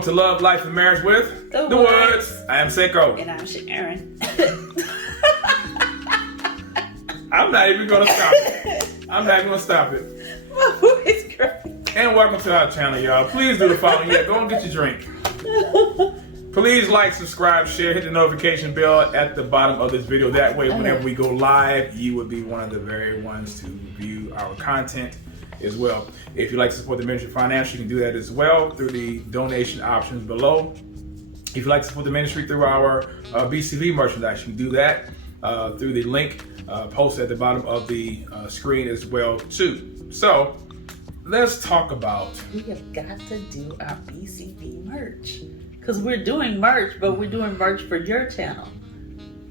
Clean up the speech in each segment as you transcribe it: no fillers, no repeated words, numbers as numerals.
Welcome to Love, Life, and Marriage with The Woods. I am Saiko. And I'm Sharon. I'm not even going to stop it. I'm not going to stop it. My voice great. And welcome to our channel, y'all. Please do the following. Yeah, go and get your drink. Please like, subscribe, share, hit the notification bell at the bottom of this video. That way, whenever we go live, you will be one of the very ones to view our content as well. If you'd like to support the ministry financially, you can do that as well through the donation options below. If you'd like to support the ministry through our BCV merchandise, you can do that through the link posted at the bottom of the screen as well too. So let's talk about. We have got to do our BCV merch because we're doing merch, but we're doing merch for your channel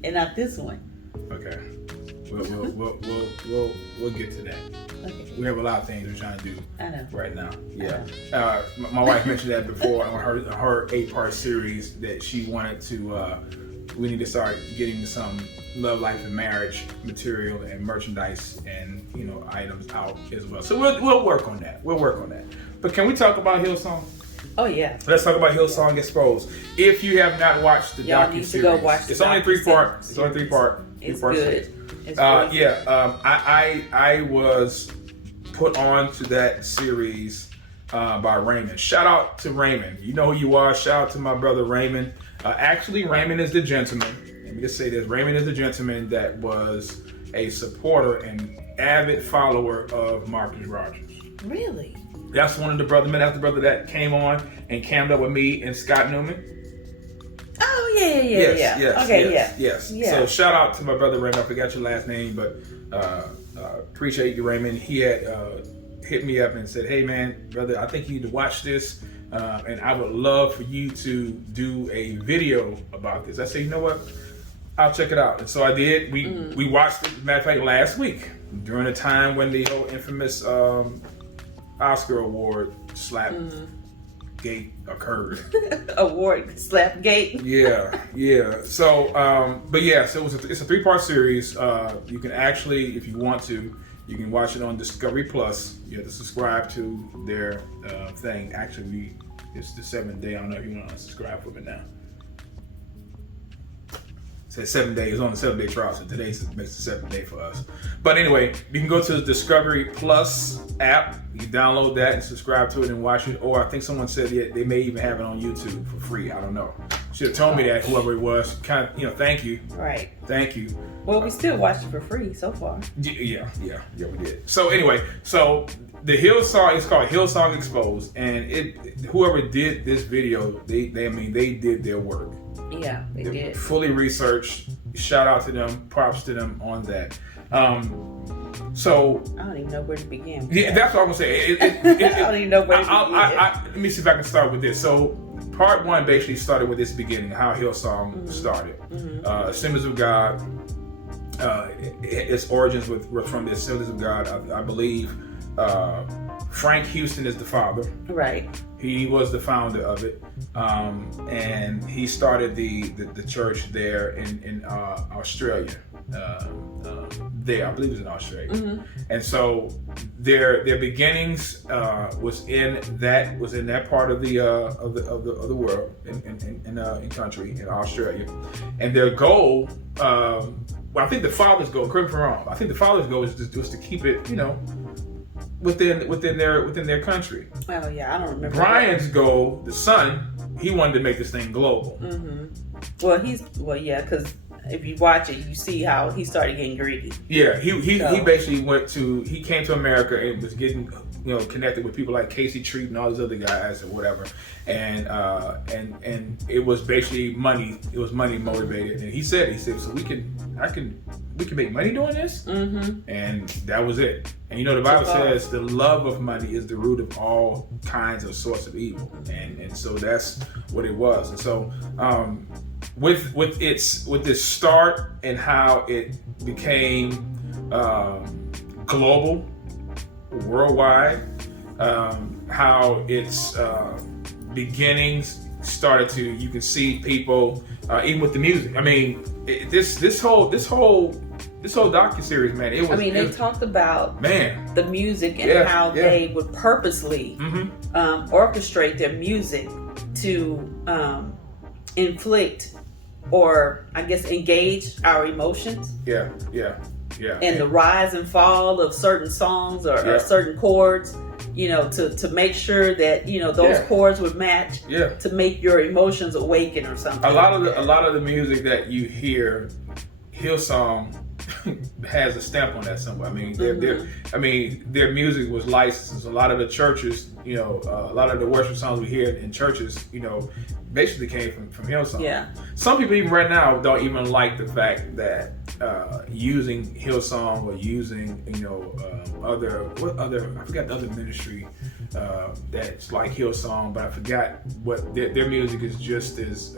and not this one. Okay, we'll get to that. Okay. We have a lot of things we're trying to do right now. Yeah. My wife mentioned that before on her 8-part series that she wanted to. We need to start getting some love, life, and marriage material and merchandise and items out as well. So we'll work on that. But can we talk about Hillsong? Oh yeah. Let's talk about Hillsong Exposed. If you have not watched the docu-series, go watch the it's only 3-part. It's only 3-part. It's good. I was put on to that series by Raymond. Shout out to Raymond. You know who you are. Shout out to my brother Raymond. Actually, Raymond is the gentleman. Let me just say this. Raymond is the gentleman that was a supporter and avid follower of Marcus Rogers. Really? That's one of the brother that came on and cammed up with me and Scott Newman. Oh yeah. Yes. So shout out to my brother Raymond. I forgot your last name, but appreciate you, Raymond. He had hit me up and said, "Hey man, brother, I think you need to watch this, and I would love for you to do a video about this." I said, "You know what? I'll check it out." And so I did. We watched it. Matter of fact, last week during the time when the whole infamous Oscar award slap gate occurred. Award slap gate. Yeah. So, so it's a 3-part series. You can actually, if you want to, you can watch it on Discovery Plus. You have to subscribe to their thing. Actually, it's the 7th day. I don't know if you want to unsubscribe from it now. It says 7 days on the 7-day trial, so today makes the 7th day for us. But anyway, you can go to the Discovery Plus app. You download that and subscribe to it and watch it. Or I think someone said they may even have it on YouTube for free. I don't know. Should have told me that, whoever it was. Kind of, thank you. Right. Thank you. Well, we still watched it for free so far. Yeah, we did. So anyway, the Hillsong, it's called Hillsong Exposed, and whoever did this video, they did their work. Yeah, they did. Fully researched. Shout out to them. Props to them on that. So I don't even know where to begin. Yeah, that's what I'm gonna say. I don't even know where to begin. Let me see if I can start with this. So part 1 basically started with this beginning, how Hillsong started. Assemblies of God. Its origins were from the Assemblies of God. I believe Frank Houston is the father. Right. He was the founder of it, and he started the church there in Australia. I believe it was in Australia, and so their beginnings was in that part of the world in country in Australia, and their goal. I think the father's goal. Correct me if I'm wrong. I think the father's goal was to keep it, within their country. Oh yeah, I don't remember. Brian's goal, the son, he wanted to make this thing global. Well, because if you watch it, you see how he started getting greedy. Yeah, he basically he came to America and was getting connected with people like Casey Treat and all these other guys or whatever, and it was basically money. It was money motivated, and he said so we can make money doing this, and that was it. And the Bible says the love of money is the root of all kinds of sorts of evil, and so that's what it was. And so with this start and how it became global, worldwide, how its beginnings started to, you can see people even with the music. I mean, this whole docuseries, man. They talked about the music and how they would purposely orchestrate their music to inflict, or I guess engage our emotions. Yeah. And the rise and fall of certain songs or certain chords, to make sure that those chords would match. Yeah. To make your emotions awaken or something. A lot of the music that you hear, Hillsong has a stamp on that somewhere. I mean, their music was licensed. A lot of the churches, a lot of the worship songs we hear in churches, basically came from Hillsong. Yeah. Some people even right now don't even like the fact that using Hillsong or using I forgot the other ministry that's like Hillsong, but I forgot what their music is just as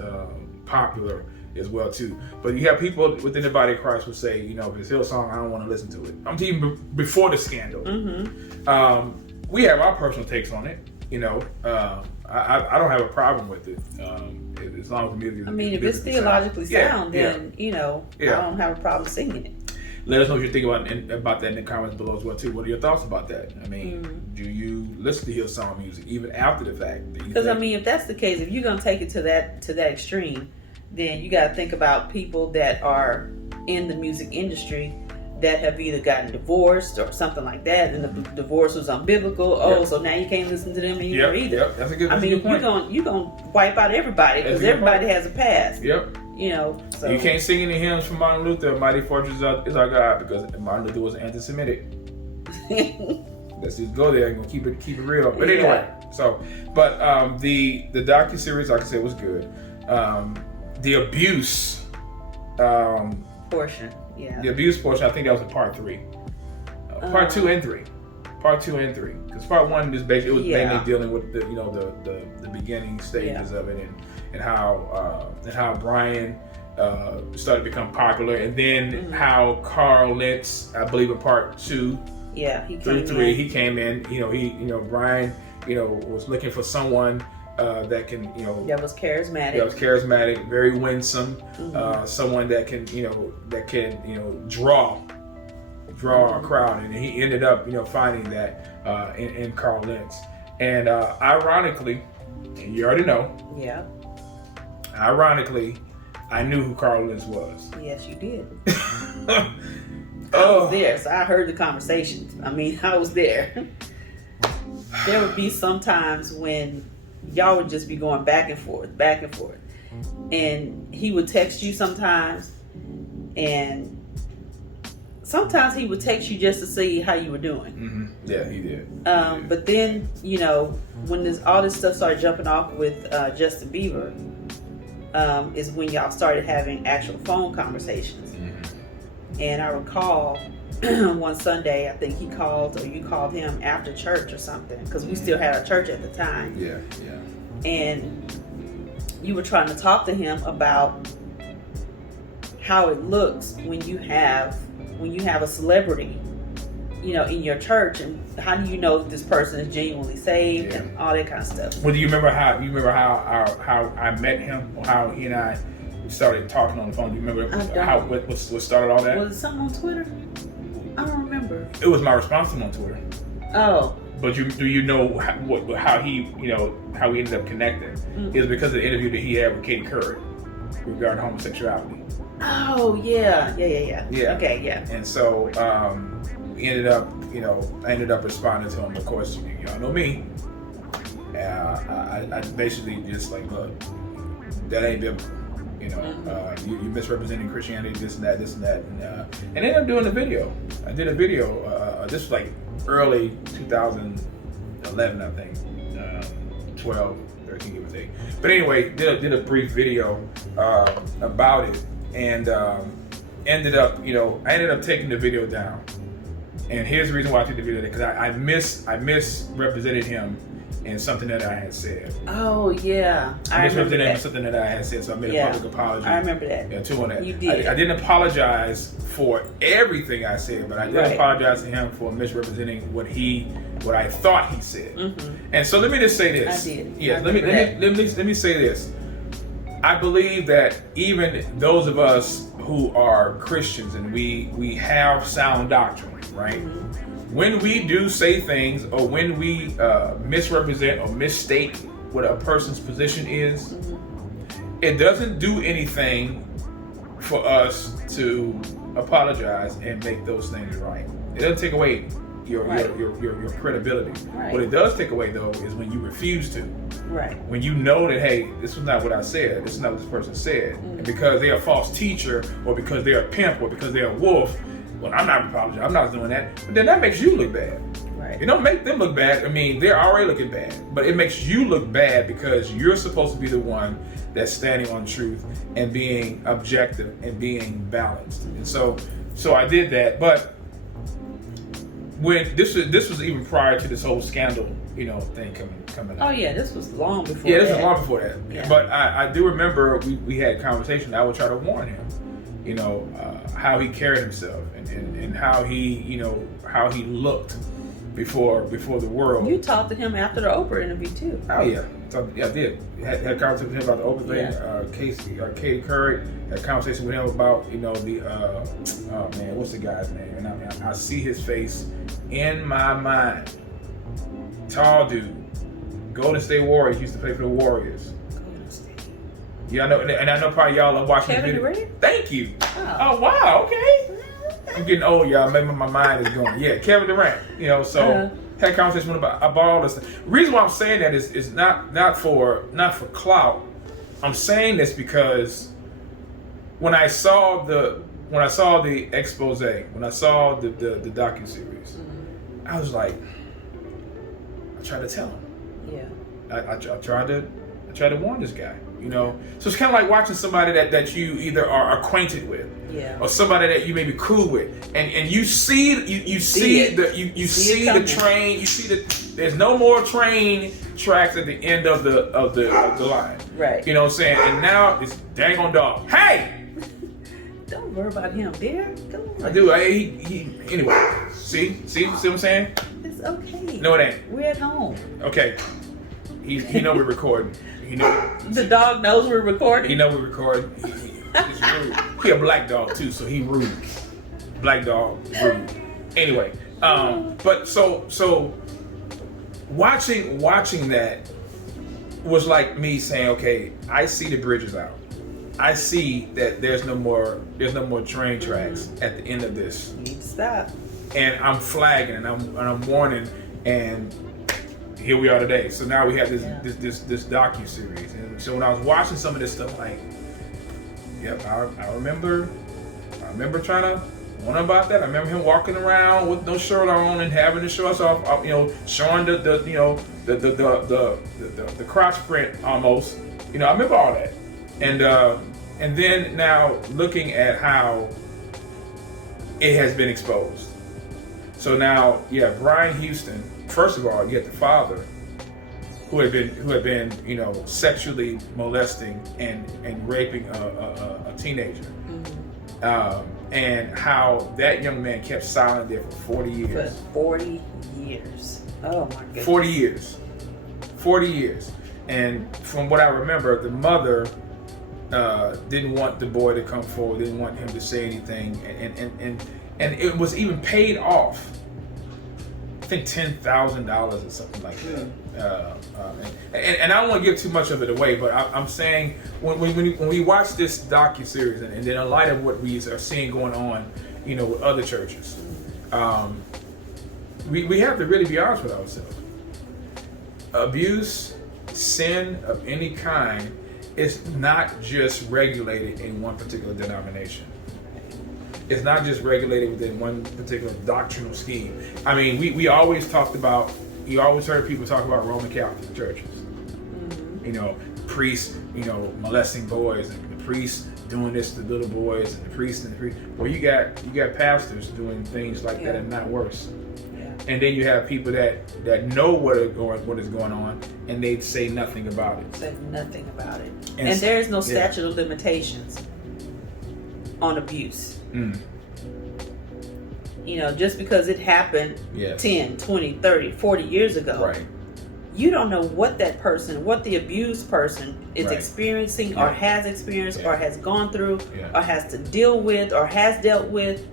popular as well too. But you have people within the body of Christ who say, if it's Hillsong, I don't want to listen to it. I'm even before the scandal. Mm-hmm. We have our personal takes on it. I don't have a problem with it. As long as the music is if it's theologically sound, then I don't have a problem singing it. Let us know what you think about that in the comments below as well too. What are your thoughts about that? Do you listen to Hillsong music even after the fact? Because if that's the case, if you're gonna take it to that extreme, then you got to think about people that are in the music industry that have either gotten divorced or something like that, and the divorce was unbiblical. So now you can't listen to them anymore either. Yep. That's a good point. You're gonna wipe out everybody because everybody has a past. Yep. So you can't sing any hymns from Martin Luther. Mighty Fortress is our God, because Martin Luther was anti-Semitic. Let's just go there and keep it real. But anyway, the docu-series, like I said, was good. The abuse portion, the abuse portion, I think that was in part 3. Part 2 and 3. Because part 1 is basically, it was mainly dealing with the beginning stages of it and how Brian started to become popular, and then how Carl Lentz, I believe in part 2, through 3, he came in. Brian, was looking for someone that can, that was charismatic, very winsome, someone that can, draw a crowd, and he ended up, finding that in Carl Lentz. And ironically, and you already know, ironically, I knew who Carl Lentz was. Yes, you did. I was there, so I heard the conversations. I was there. There would be some times when y'all would just be going back and forth. And he would text you sometimes, and sometimes he would text you just to see how you were doing. Mm-hmm. Yeah, he did. But then, when all this stuff started jumping off with Justin Bieber, is when y'all started having actual phone conversations. Mm-hmm. And I recall one Sunday, I think he called, or you called him after church or something, because we still had our church at the time. Yeah. And you were trying to talk to him about how it looks when you have a celebrity, in your church, and how do you know that this person is genuinely saved and all that kind of stuff. Well, do you remember how I met him, or how he and I started talking on the phone? Do you remember what started all that? Was it something on Twitter? I don't remember. It was my response to him on Twitter. Oh. But do you know how he ended up connecting? Mm-hmm. It was because of the interview that he had with Katie Curry regarding homosexuality. Oh yeah. Okay, yeah. And so we ended up, I ended up responding to him. Of course, y'all know me. I basically just like, look, that ain't biblical. You misrepresenting Christianity, this and that, and ended up doing a video. I did a video. This was like early 2011, I think, 12, 13, give or take. But anyway, did a brief video about it, and ended up taking the video down. And here's the reason why I took the video down, because I misrepresented him in something that I had said. Oh yeah, I remember that. Something that I had said, so I made a public apology. I remember that. Yeah, on that. You did. I didn't apologize for everything I said, but I did apologize to him for misrepresenting what I thought he said. Mm-hmm. And so let me just say this. I did. Yeah, let me say this. I believe that even those of us who are Christians and we have sound doctrine, right? Mm-hmm. When we do say things, or when we misrepresent or misstate what a person's position is, it doesn't do anything for us to apologize and make those things right. It doesn't take away your credibility. Right. What it does take away though is when you refuse to. Right. When you know that, hey, this was not what I said, this is not what this person said, and because they're a false teacher, or because they're a pimp, or because they're a wolf, well, I'm not apologizing, I'm not doing that. But then that makes you look bad. Right. It don't make them look bad. I mean, they're already looking bad, but it makes you look bad because you're supposed to be the one that's standing on truth and being objective and being balanced. And so I did that, but when this was even prior to this whole scandal, thing coming out. Oh yeah, this was long before. Yeah, this was long before that. Yeah. But I do remember we had conversation. I would try to warn him, how he carried himself and how he how he looked before the world. You talked to him after the Oprah interview too. Oh yeah, I did. Had a conversation with him about the Oprah thing. Yeah. Katie Curry had a conversation with him about the oh man, what's the guy's name? And I see his face in my mind. Tall dude, Golden State Warriors, used to play for the Warriors. Yeah, I know, and I know probably y'all are watching Kevin the video. Durant? Thank you. Oh. Wow, okay. I'm getting old, y'all. Maybe my mind is going. Yeah, Kevin Durant. Had a conversation with him about all this. The reason why I'm saying that is not for clout. I'm saying this because when I saw the expose, when I saw the docuseries, I was like, I tried to tell him. Yeah. I tried to warn this guy. So it's kind of like watching somebody that you either are acquainted with, or somebody that you may be cool with, and you see the train. You see that there's no more train tracks at the end of the line. Right. You know what I'm saying? And now it's dang on dog. Hey. Don't worry about him, dear. Come on. I do. He anyway. See what I'm saying? It's okay. No, it ain't. We're at home. Okay. He know we're recording. He know. The dog knows we're recording. He know we're recording. He's rude. He a black dog too, so he rude. Black dog, rude. Anyway, but so watching that was like me saying, okay, I see the bridges out. I see that there's no more train tracks at the end of this. You need to stop. And I'm flagging and I'm warning, and here we are today. So now we have this docu-series. And so when I was watching some of this stuff, like, yep, I remember trying to warn him about that. I remember him walking around with no shirt on and having the shorts off, showing the crotch print almost. I remember all that. And then now looking at how it has been exposed. So now, Brian Houston. First of all, you had the father who had been sexually molesting and raping a teenager, and how that young man kept silent there for 40 years. For 40 years. Oh my goodness. 40 years. And from what I remember, the mother didn't want the boy to come forward, didn't want him to say anything, and it was even paid off. I think $10,000 or something like that. And I don't want to give too much of it away, but I'm saying when we watch this docu-series, and then in light of what we are seeing going on, with other churches, we have to really be honest with ourselves. Abuse, sin of any kind, is not just regulated in one particular denomination. It's not just regulated within one particular doctrinal scheme. I mean, we always talked about, you always heard people talk about Roman Catholic churches. Priests, molesting boys, and the priests doing this to little boys, and the priests. Well, you got pastors doing things like that and not worse. Yeah. And then you have people that know what is going on, and they say nothing about it. Say nothing about it. And there is no statute of limitations on abuse. Just because it happened 10, 20, 30, 40 years ago, right? You don't know what the abused person is experiencing or has experienced or has gone through or has to deal with or has dealt with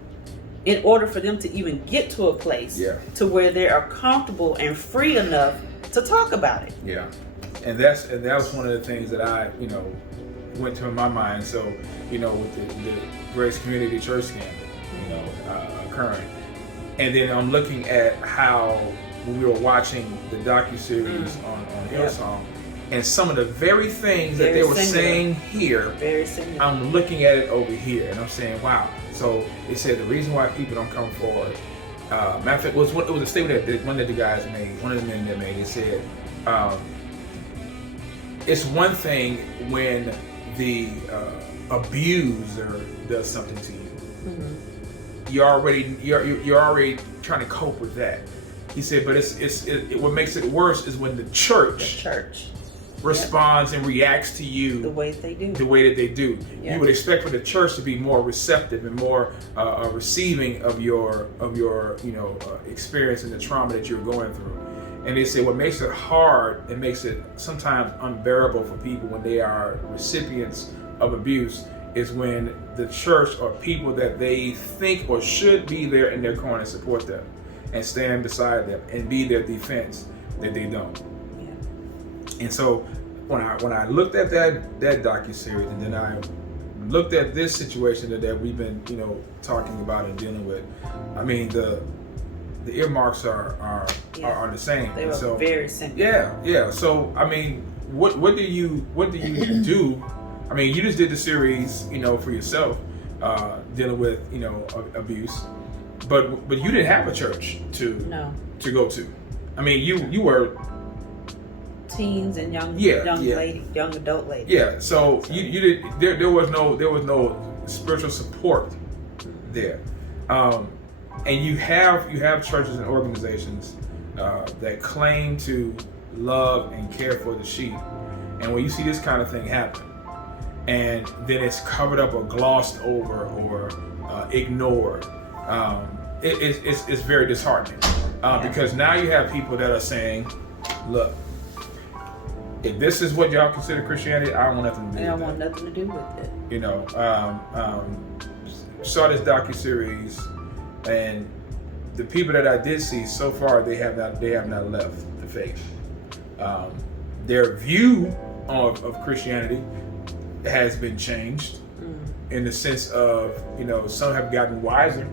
in order for them to even get to a place to where they are comfortable and free enough to talk about it. Yeah. And that was one of the things that I, went to in my mind. So, with the Grace Community Church scandal, occurring. And then I'm looking at how we were watching the docuseries on Hillsong, and some of the very things that they were saying here, I'm looking at it over here, and I'm saying, wow. So they said the reason why people don't come forward, matter of fact, it was a statement that one of the guys made, one of the men that made, they said, it's one thing when the abuser does something to you. Mm-hmm. You're already trying to cope with that. He said, but what makes it worse is when the church responds and reacts to you the way they do. The way that they do. Yeah. You would expect for the church to be more receptive and more receiving of your experience and the trauma that you're going through. And they say what makes it hard and makes it sometimes unbearable for people when they are recipients of abuse is when the church or people that they think or should be there in their corner and support them and stand beside them and be their defense, that they don't. Yeah. And so when I looked at that docuseries, and then I looked at this situation that we've been talking about and dealing with, I mean the earmarks are the same. They were very simple. Yeah. So I mean, what do you do? I mean, you just did the series, for yourself, dealing with abuse, but you didn't have a church to go to. I mean, you were teens and young adult ladies. Yeah. So you did. There was no spiritual support there. And you have churches and organizations that claim to love and care for the sheep. And when you see this kind of thing happen, and then it's covered up or glossed over or ignored, it's very disheartening. Because now you have people that are saying, look, if this is what y'all consider Christianity, I don't want nothing to do with it. I don't want nothing to do with it. Saw this docuseries, and the people that I did see so far, they have not left the faith. Their view of Christianity has been changed in the sense of, some have gotten wiser.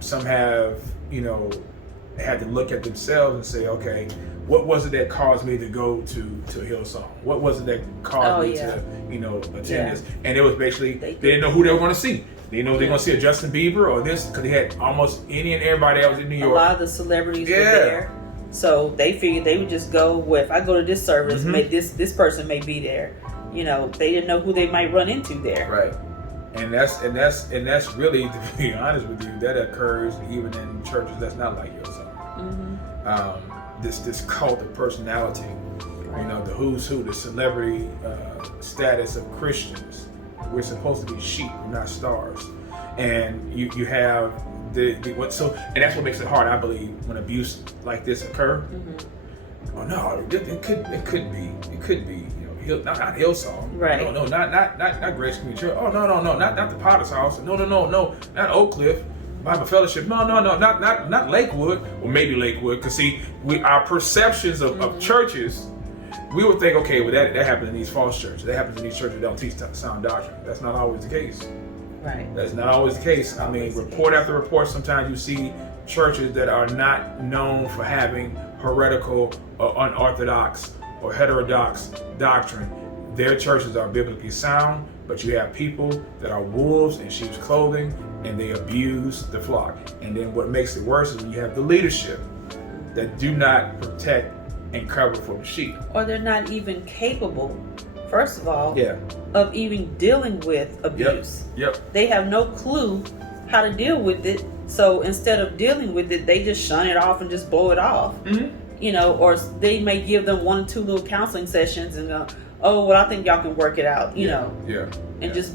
Some have, had to look at themselves and say, okay, what was it that caused me to go to Hillsong? What was it that caused me to, attend this? And it was basically, they didn't know who they were going to see. They didn't know they were going to see a Justin Bieber or this, because they had almost any and everybody that was in New York. A lot of the celebrities were there. So they figured they would just go, well, if I go to this service, this person may be there. They didn't know who they might run into there. Right. And that's really, to be honest with you, that occurs even in churches that's not like Hillsong. Mm-hmm. This cult of personality, the who's who, the celebrity status of Christians. We're supposed to be sheep, we're not stars. And you have and that's what makes it hard, I believe, when abuse like this occur. Mm-hmm. Oh no, it could be. Not Hillsong. Right. No, not Grace Community Church. Oh no, not the Potter's House. No, not Oak Cliff Bible Fellowship. No, not Lakewood. Or maybe Lakewood, because see, our perceptions of churches, we would think, okay, well that happens in these false churches. That happens in these churches that don't teach sound doctrine. That's not always the case. Right. That's not always the case. I mean, report after report, sometimes you see churches that are not known for having heretical or unorthodox or heterodox doctrine. Their churches are biblically sound, but you have people that are wolves in sheep's clothing, and they abuse the flock. And then what makes it worse is when you have the leadership that do not protect and cover for the sheep. Or they're not even capable, first of all, of even dealing with abuse. Yep. They have no clue how to deal with it. So instead of dealing with it, they just shun it off and just blow it off. Mm-hmm. Or they may give them 1 or 2 little counseling sessions and go, oh, well, I think y'all can work it out, and just,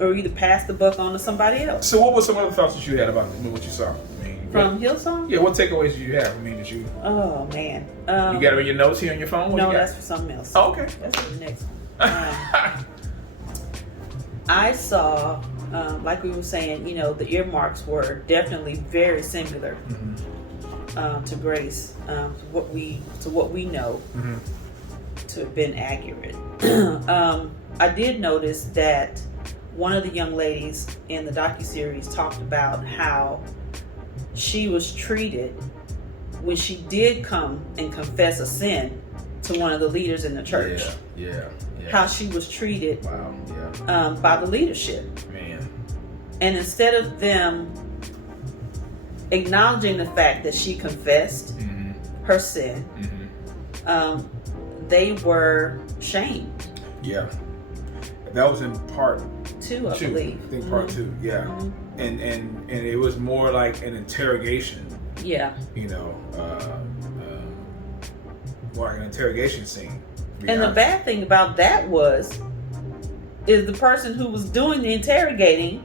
or either pass the buck on to somebody else. So what were some other thoughts that you had about what you saw? I mean, from Hillsong? Yeah, what takeaways did you have? I mean, did you? Oh, man. You got it in your notes here on your phone? No, that's for something else. Oh, okay. That's for the next one. I saw, like we were saying, the earmarks were definitely very singular. Mm-hmm. to Grace, to what we know to have been accurate. I did notice that one of the young ladies in the docuseries talked about how she was treated when she did come and confess a sin to one of the leaders in the church. Yeah. How she was treated by the leadership. Man. And instead of them acknowledging the fact that she confessed her sin, they were shamed. Yeah. That was in part two, I believe. I think part two, yeah. And it was more like an interrogation. Yeah. You know, more like an interrogation scene. And the bad thing about that is the person who was doing the interrogating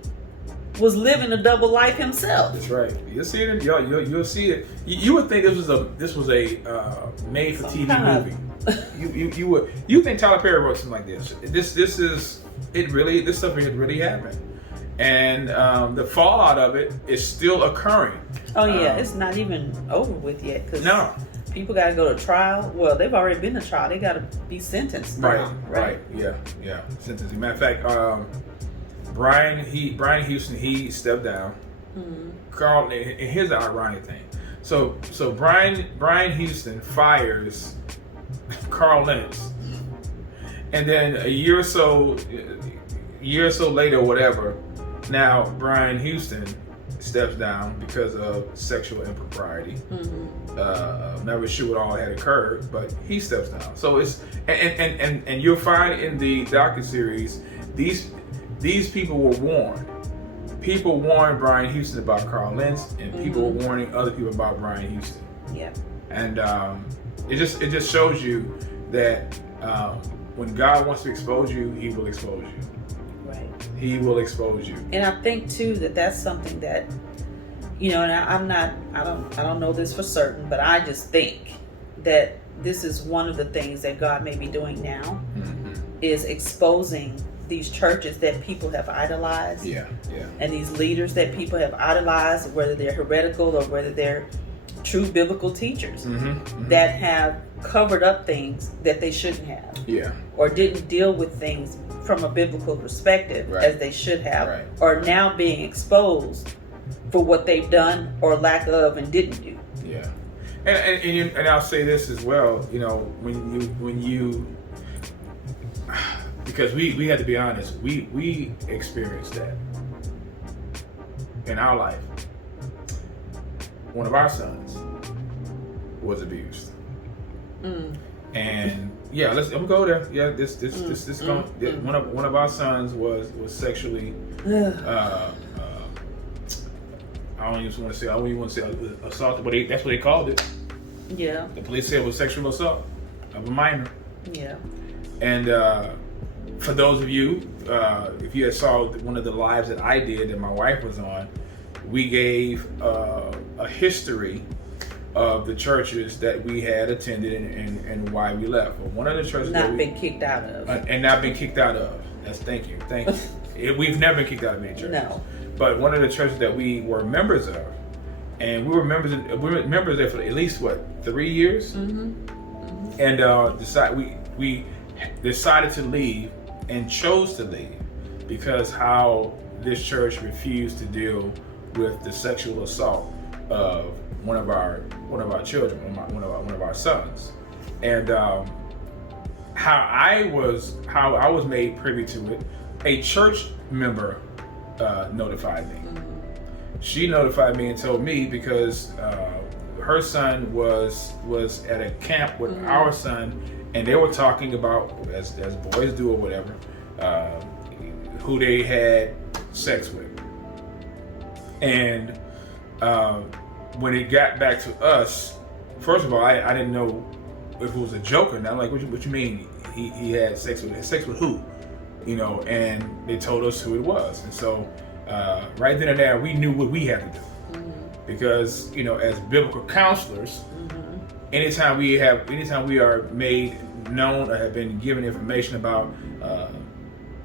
was living a double life himself. That's right. You'll see it. You'll see it. You would think this was a made for TV movie. You think Tyler Perry wrote something like this? This stuff really happened, and the fallout of it is still occurring. Oh yeah, it's not even over with yet. Cause no. People got to go to trial. Well, they've already been to trial. They got to be sentenced. Right. Yeah. Sentencing. Matter of fact, Brian Houston, he stepped down. Carl, and here's the ironic thing. So Brian Houston fires Carl Lentz, and then a year or so later, whatever. Now Brian Houston steps down because of sexual impropriety. Never sure what all had occurred, but he steps down. So it's and you'll find in the docuseries these people were warned. People warned Brian Houston about Carl Lentz, and people were warning other people about Brian Houston. Yeah. And it just shows you that when God wants to expose you, He will expose you. Right. He will expose you. And I think too that's something that, you know, and I don't know this for certain, but I just think that this is one of the things that God may be doing now, is exposing these churches that people have idolized. Yeah. And these leaders that people have idolized, whether they're heretical or whether they're true biblical teachers, that have covered up things that they shouldn't have. Yeah. Or didn't deal with things from a biblical perspective as they should have, or now being exposed for what they've done or lack of and didn't do. Yeah. And I'll say this as well, you know, when you because we had to be honest, we experienced that in our life. One of our sons was abused. And yeah, I'm gonna go there. Yeah, this one of our sons was sexually I don't even want to say assaulted, but that's what they called it. Yeah. The police said it was sexual assault of a minor. Yeah. And for those of you, if you had saw one of the lives that I did that my wife was on, we gave a history of the churches that we had attended and why we left. But one of the churches not been kicked out of. And not been kicked out of. Thank you. We've never been kicked out of any church. No. But one of the churches that we were members of, and we were members there for at least 3 years, and we decided to leave and chose to leave because how this church refused to deal with the sexual assault of one of our children, one of our sons, and how I was made privy to it. A church member notified me. She notified me and told me because her son was at a camp with our son, and they were talking about, as boys do or whatever, who they had sex with. And when it got back to us, first of all, I didn't know if it was a joke or not. I'm like, what you mean he had sex with? Sex with who? You know, and they told us who it was. And so right then and there, we knew what we had to do. Because, you know, as biblical counselors, anytime we are made known or have been given information about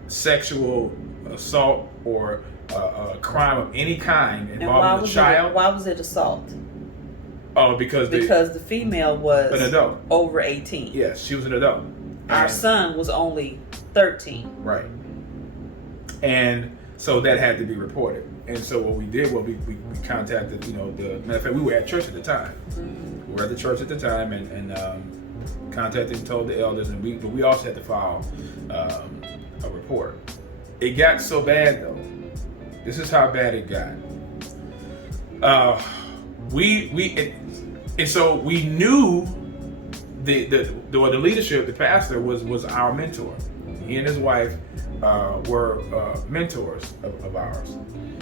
sexual assault or a crime of any kind involving a child. Why was it assault? Oh, because the female was an adult. over 18. Yes, she was an adult. Our son was only 13. Right. And so that had to be reported. And so what we did was we contacted, the matter of fact, we were at church at the time. We were at the church at the time and contacted and told the elders, but we also had to file a report. It got so bad though. This is how bad it got. So we knew the leadership, the pastor was our mentor. He and his wife were mentors of ours.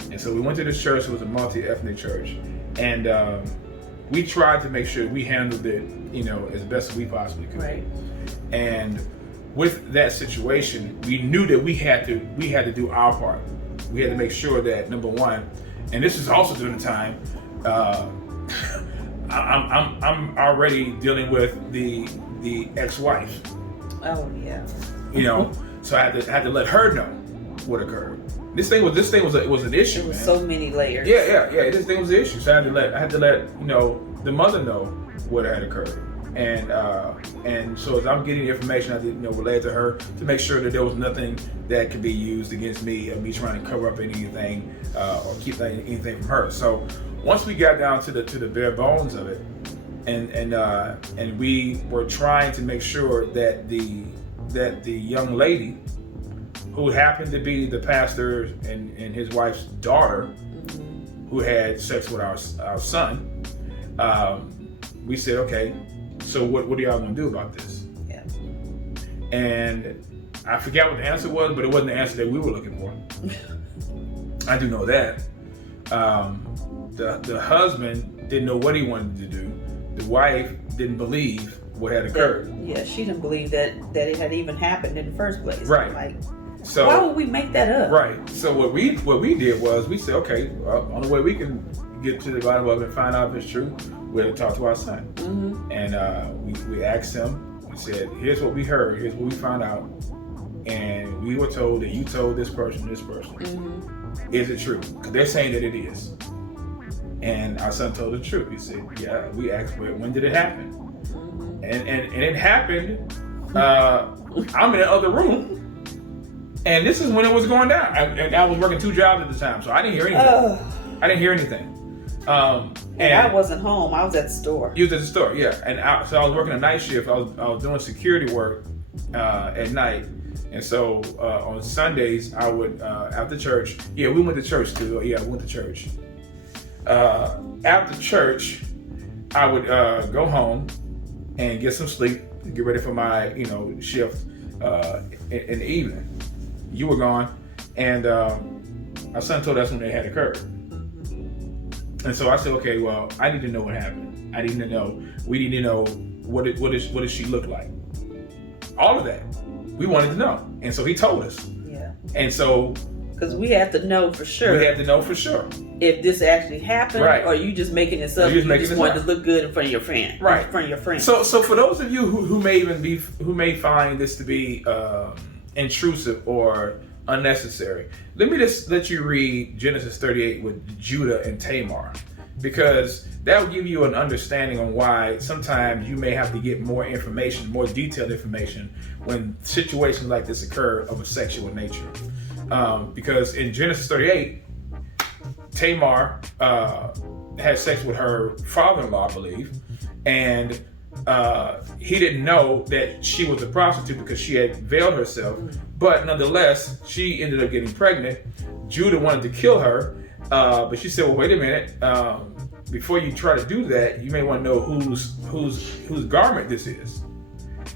And so we went to this church. It was a multi-ethnic church. And we tried to make sure we handled it, as best as we possibly could. Right. And with that situation, we knew that we had to do our part. We had to make sure that, number one, and this is also during the time, I'm already dealing with the ex-wife. Oh yeah. So I had to let her know what occurred. This thing was an issue. There was man. so many layers. Yeah. This thing was an issue. So I had to let the mother know what had occurred. And so as I'm getting the information, I did relay it to her to make sure that there was nothing that could be used against me, or me trying to cover up anything or keep anything from her. So once we got down to the bare bones of it, and we were trying to make sure that the young lady, who happened to be the pastor and his wife's daughter, who had sex with our son, we said, okay, so what are y'all gonna do about this? Yeah. And I forgot what the answer was, but it wasn't the answer that we were looking for. I do know that. The husband didn't know what he wanted to do. The wife didn't believe what had occurred. She didn't believe that it had even happened in the first place. Right. So why would we make that up? Right. So what we did was we said, okay, well, only way we can get to the bottom of it and find out if it's true, we had to talk to our son. Mm-hmm. And we asked him. We said, here's what we heard. Here's what we found out. And we were told that you told this person. Mm-hmm. Is it true? Because they're saying that it is. And our son told the truth. He said, yeah. We asked, when did it happen? Mm-hmm. And it happened. I'm in the other room. And this is when it was going down. I was working 2 jobs at the time, so I didn't hear anything. And I wasn't home. I was at the store. You was at the store, yeah. And so I was working a night shift. I was doing security work at night. And so on Sundays, I would, after church, we went to church too. Yeah, we went to church. After church, I would go home and get some sleep, get ready for my shift in the evening. You were gone, and our son told us when it had occurred. And so I said, okay, well, I need to know what happened. We need to know what does she look like? All of that. We wanted to know. And so he told us. Yeah. And so, because we have to know for sure. We have to know for sure if this actually happened, right, or you just making this up. You just wanted to look good in front of your friend, right? In front of your friend. So for those of you who may find this to be intrusive or unnecessary, let me just let you read Genesis 38 with Judah and Tamar, because that will give you an understanding on why sometimes you may have to get more information, more detailed information, when situations like this occur of a sexual nature. Because in Genesis 38, Tamar had sex with her father-in-law, I believe, and he didn't know that she was a prostitute because she had veiled herself. But nonetheless, she ended up getting pregnant. Judah wanted to kill her, but she said, well, wait a minute. Before you try to do that, you may want to know whose garment this is.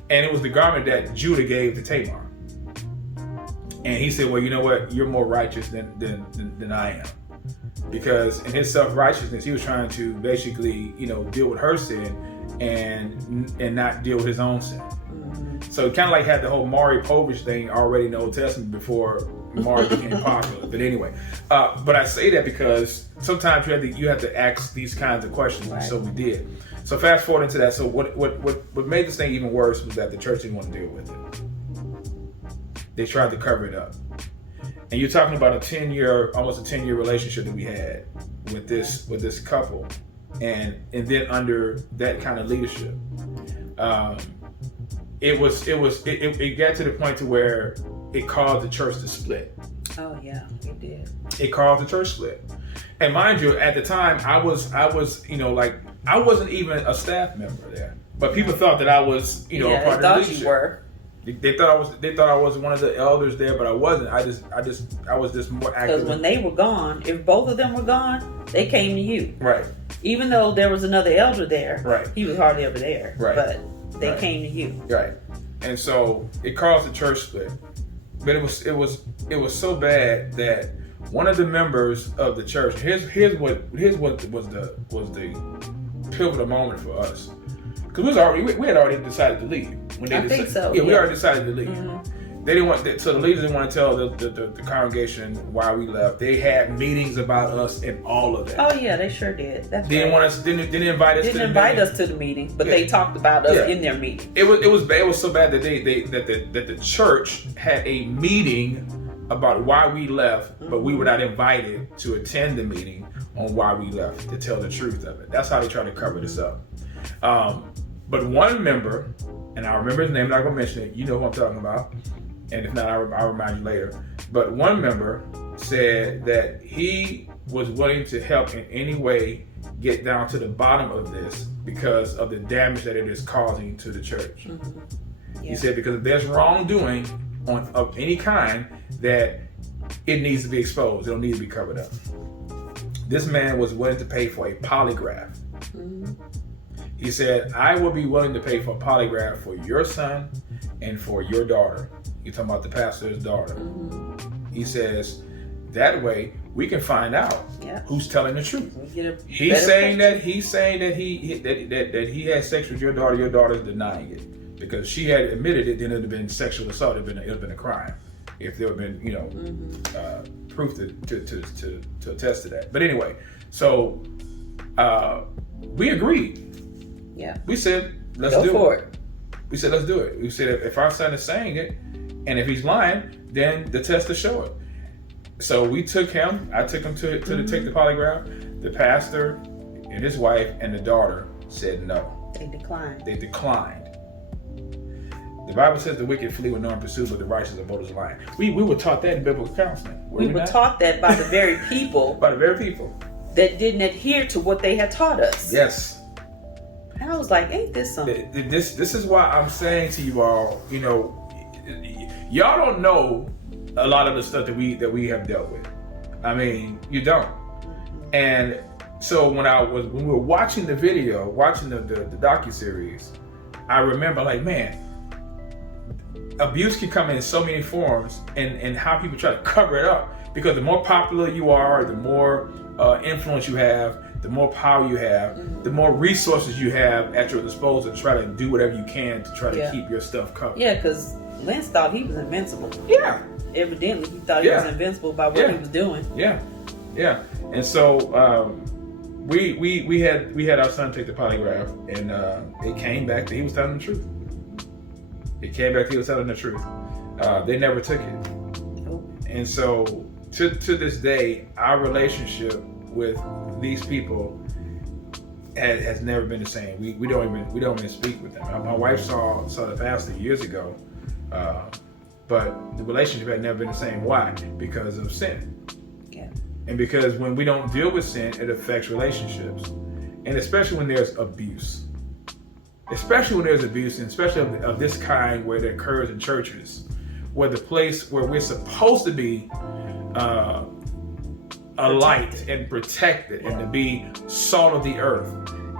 And it was the garment that Judah gave to Tamar. And he said, well, you know what? You're more righteous than I am. Because in his self-righteousness, he was trying to basically, deal with her sin and not deal with his own sin. So it kind of like had the whole Maury Povich thing already in the Old Testament before Maury became popular. But anyway, but I say that because sometimes you have to ask these kinds of questions, right. So we did. So fast forward into that. So what made this thing even worse was that the church didn't want to deal with it. They tried to cover it up. And you're talking about almost a 10-year relationship that we had with this couple, and then under that kind of leadership, it got to the point to where it caused the church to split. Oh yeah, it did. It caused the church split. And mind you, at the time, I was, I wasn't even a staff member there, but people thought that I was, a part of the leadership. You were. They thought I was one of the elders there, but I wasn't. I was just more active. Because when they were gone, if both of them were gone, they came to you. Right. Even though there was another elder there, right, he was hardly ever there. Right. But they came to you. Right. And so it caused the church split. But it was so bad that one of the members of the church, here's what was the pivotal moment for us. Because we had already decided to leave. I think so. Yeah, we already decided to leave. Mm-hmm. They didn't want, so the leaders didn't want to tell the congregation why we left. They had meetings about us and all of that. Oh yeah, they sure did. That's they didn't want us. Didn't invite us. Didn't invite us to the meeting, but they talked about us in their meeting. It was bad. It was so bad that that the church had a meeting about why we left, but we were not invited to attend the meeting on why we left to tell the truth of it. That's how they tried to cover this up. But one member, and I remember his name, I'm not going to mention it. You know who I'm talking about. And if not, I'll remind you later. But one member said that he was willing to help in any way get down to the bottom of this because of the damage that it is causing to the church. Mm-hmm. Yeah. He said because if there's wrongdoing of any kind, that it needs to be exposed. It don't need to be covered up. This man was willing to pay for a polygraph. Mm-hmm. He said, I will be willing to pay for a polygraph for your son and for your daughter. You're talking about the pastor's daughter. Mm-hmm. He says, that way we can find out who's telling the truth. He's saying that he had sex with your daughter. Your daughter's denying it because she had admitted it. Then it would have been sexual assault. It would have been a crime if there had been proof to attest to that. But anyway, so we agreed. Yeah. We said let's do it. We said let's do it. We said if our son is saying it, and if he's lying, then the test will show it. So we took him. I took him to take the polygraph. The pastor and his wife and the daughter said no. They declined. The Bible says the wicked flee when no one pursues, but the righteous are bold as a lion. We were taught that in biblical counseling. We were taught that by the very people. By the very people that didn't adhere to what they had taught us. Yes. And I was like, ain't this something? This is why I'm saying to you all, y'all don't know a lot of the stuff that we have dealt with. I mean, you don't. And so when we were watching the video, watching the docuseries, I remember like, man, abuse can come in so many forms, and how people try to cover it up, because the more popular you are, the more influence you have, the more power you have, the more resources you have at your disposal to try to do whatever you can to try to keep your stuff covered. Yeah, because Lance thought he was invincible. Yeah. Evidently, he thought he was invincible by what he was doing. Yeah. And so we had our son take the polygraph, and it came back that he was telling the truth. They never took it. And so to this day, our relationship with these people has never been the same. We don't even speak with them. My wife saw the pastor years ago, but the relationship had never been the same. Why? Because of sin. Yeah. And because when we don't deal with sin, it affects relationships, and especially when there's abuse. Especially when there's abuse, and especially of this kind where it occurs in churches, where the place where we're supposed to be a light and protected and to be salt of the earth.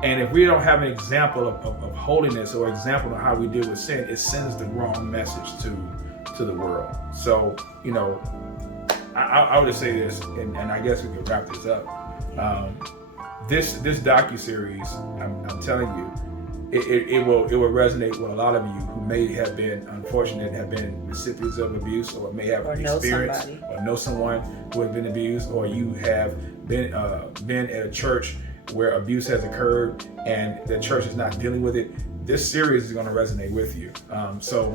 And if we don't have an example of holiness or example of how we deal with sin, it sends the wrong message to the world. So, I would just say this, and I guess we could wrap this up. This docuseries, I'm telling you, it will resonate with a lot of you who may have been unfortunate, have been recipients of abuse, or may have experienced or know someone who has been abused, or you have been at a church where abuse has occurred and the church is not dealing with it. This series is going to resonate with you. So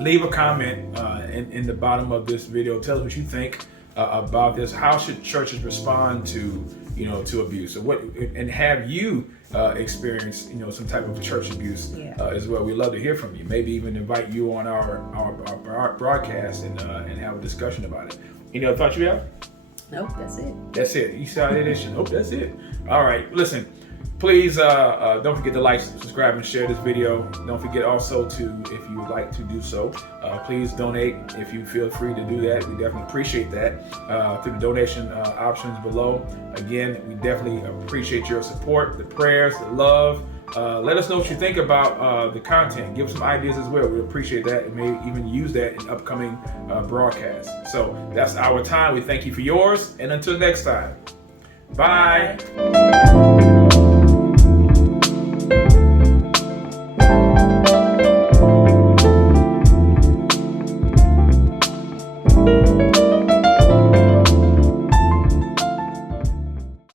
leave a comment in the bottom of this video. Tell us what you think about this. How should churches respond to to abuse. So and have you experienced, some type of church abuse as well? We'd love to hear from you. Maybe even invite you on our broadcast and have a discussion about it. Any other thoughts you have? Nope, that's it. That's it. You saw it, edition. Nope, that's it. All right, listen. Please don't forget to like, subscribe, and share this video. Don't forget also to, if you would like to do so, please donate if you feel free to do that. We definitely appreciate that through the donation options below. Again, we definitely appreciate your support, the prayers, the love. Let us know what you think about the content. Give us some ideas as well. We appreciate that and may even use that in upcoming broadcasts. So that's our time. We thank you for yours. And until next time, bye.